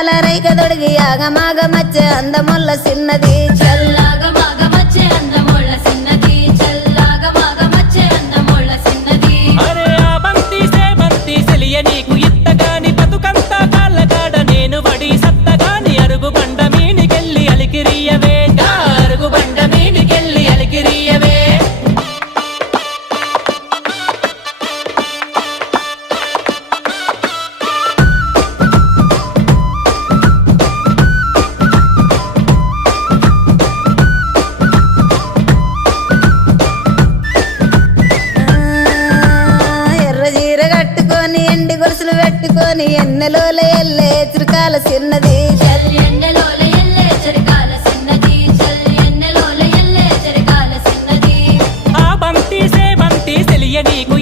అందాల రైక దొడిగి ఆగమాగమచ్చే అందముల్ల సిన్నది చల్లాగమాగమచ్చే అందముళ్ళ సిన్నది చల్లాగమాగమచ్చే అందముళ్ళ సిన్నది అరే ఆ బంతి సేమంతి సెలియ నీకు ఇత్తగాని బతుకంతా కాళ్ళగాడ నేను వడి సత్తగాని అరుగు బండ మీనికెళ్ళి అలికిరియవే అరుగు బండ మీనికెళ్ళి అలికిరియవే ఎర్ర చీర కట్టుకొని ఎండి గొలుసులు పెట్టుకొని ఎన్నెలోల ఎల్లే చురకాల సిన్నది ఎన్నెలోల ఎల్లే చెరకాల సిన్నది ఎన్నెలోల ఎల్లే చెరకాల సిన్నది ఆ బంతి సేమంతి సెలియ నీకు